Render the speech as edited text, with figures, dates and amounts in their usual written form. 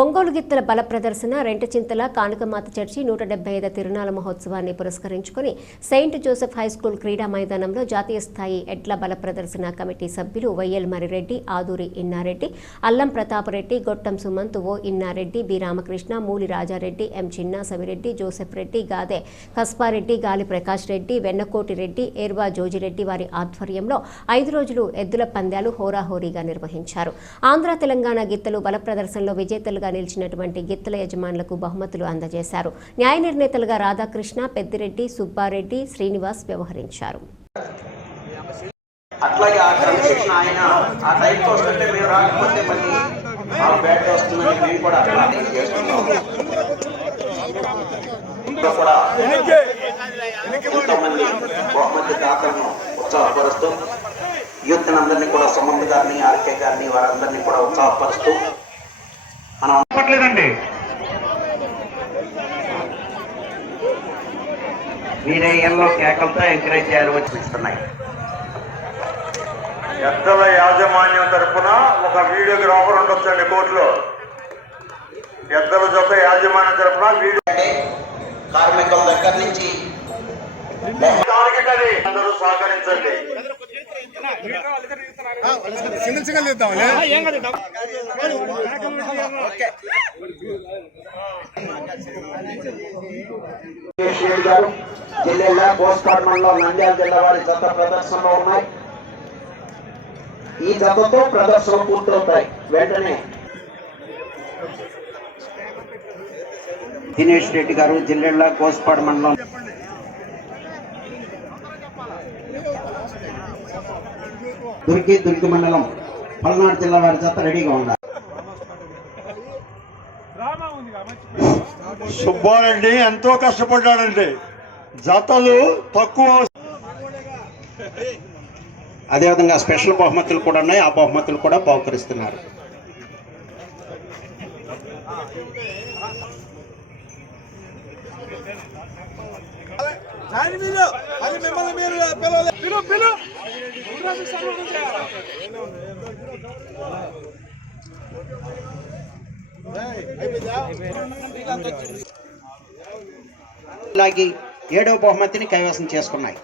ఒంగోలు గిత్తల బల ప్రదర్శన రెంటచింతల కానుకమాత చర్చి 175వ తిరునాళ మహోత్సవాన్ని పురస్కరించుకుని సెయింట్ జోసెఫ్ హైస్కూల్ క్రీడా మైదానంలో జాతీయ స్థాయి ఎడ్ల బల ప్రదర్శన కమిటీ సభ్యులు వైఎల్ మరిరెడ్డి, ఆదూరి ఇన్నారెడ్డి, అల్లం ప్రతాపరెడ్డి, గొట్టం సుమంత్, ఓ ఇన్నారెడ్డి, బి రామకృష్ణ, మూలి రాజారెడ్డి, ఎం చిన్నా సవిరెడ్డి, జోసెఫ్ రెడ్డి, గాదే కస్పారెడ్డి, గాలి ప్రకాష్ రెడ్డి, వెన్నకోటి రెడ్డి, ఏర్వా జోజిరెడ్డి వారి ఆధ్వర్యంలో 5 రోజులు ఎద్దుల పందాలు హోరాహోరీగా నిర్వహించారు. ఆంధ్ర తెలంగాణ గిత్తలు బల ప్రదర్శనలో విజేతలు నిలిచినటువంటి గిత్తల యజమానులకు బహుమతులు అందజేశారు. న్యాయ నిర్ణేతలుగా రాధాకృష్ణ, పెద్దిరెడ్డి, సుబ్బారెడ్డి, శ్రీనివాస్ వ్యవహరించారు. అట్లాగే ఆ క్రమశిక్షణ ఆయన ఆ టైంకి వస్తుంటే మేము రాకపోతే మళ్ళీ బ్యాట్ వస్తుందని మేము కూడా అట్లానే చేస్తున్నాం. కూడా ఎంతోమంది బహుమతి దాతలను ఉత్సాహపరుస్తూ యూత్ అందరినీ కూడా సుమంత్ గారిని, ఆర్కే గారిని వారందరినీ కూడా ఉత్సాహపరుస్తూ మనం చెప్పట్లేదండి. వీరేయంలో కేకలతో ఎంకరేజ్ చేయాలి వచ్చిస్తున్నాయి. ఎద్దల యాజమాన్యం తరఫున ఒక వీడియోగ్రాఫర్ ఉండొచ్చండి కోర్టులో. ఎద్దల జత యాజమాన్యం తరఫున కార్మికుల దగ్గర నుంచి అందరూ సహకరించండి. జిల్లా పోస్ట్కార్డ్ మండలం నంద్యాల జిల్లా వారి జత ప్రదర్శనలో ఉన్నాయి. ఈ జతతో ప్రదర్శన పూర్తవుతాయి. వెంటనే దినేష్ రెడ్డి గారు జిల్లా కోస్పాడు మండలం దుర్గి మండలం పల్నాడు జిల్లా వారి జత రెడీగా ఉన్నారు. సుబ్బారెడ్డి ఎంతో కష్టపడ్డాడండి. జతలు తక్కువ. అదేవిధంగా స్పెషల్ బహుమతులు కూడా ఉన్నాయి. ఆ బహుమతులు కూడా బహుకరిస్తున్నారు. ఇలాగే 7వ బహుమతిని కైవసం చేసుకున్నాయి.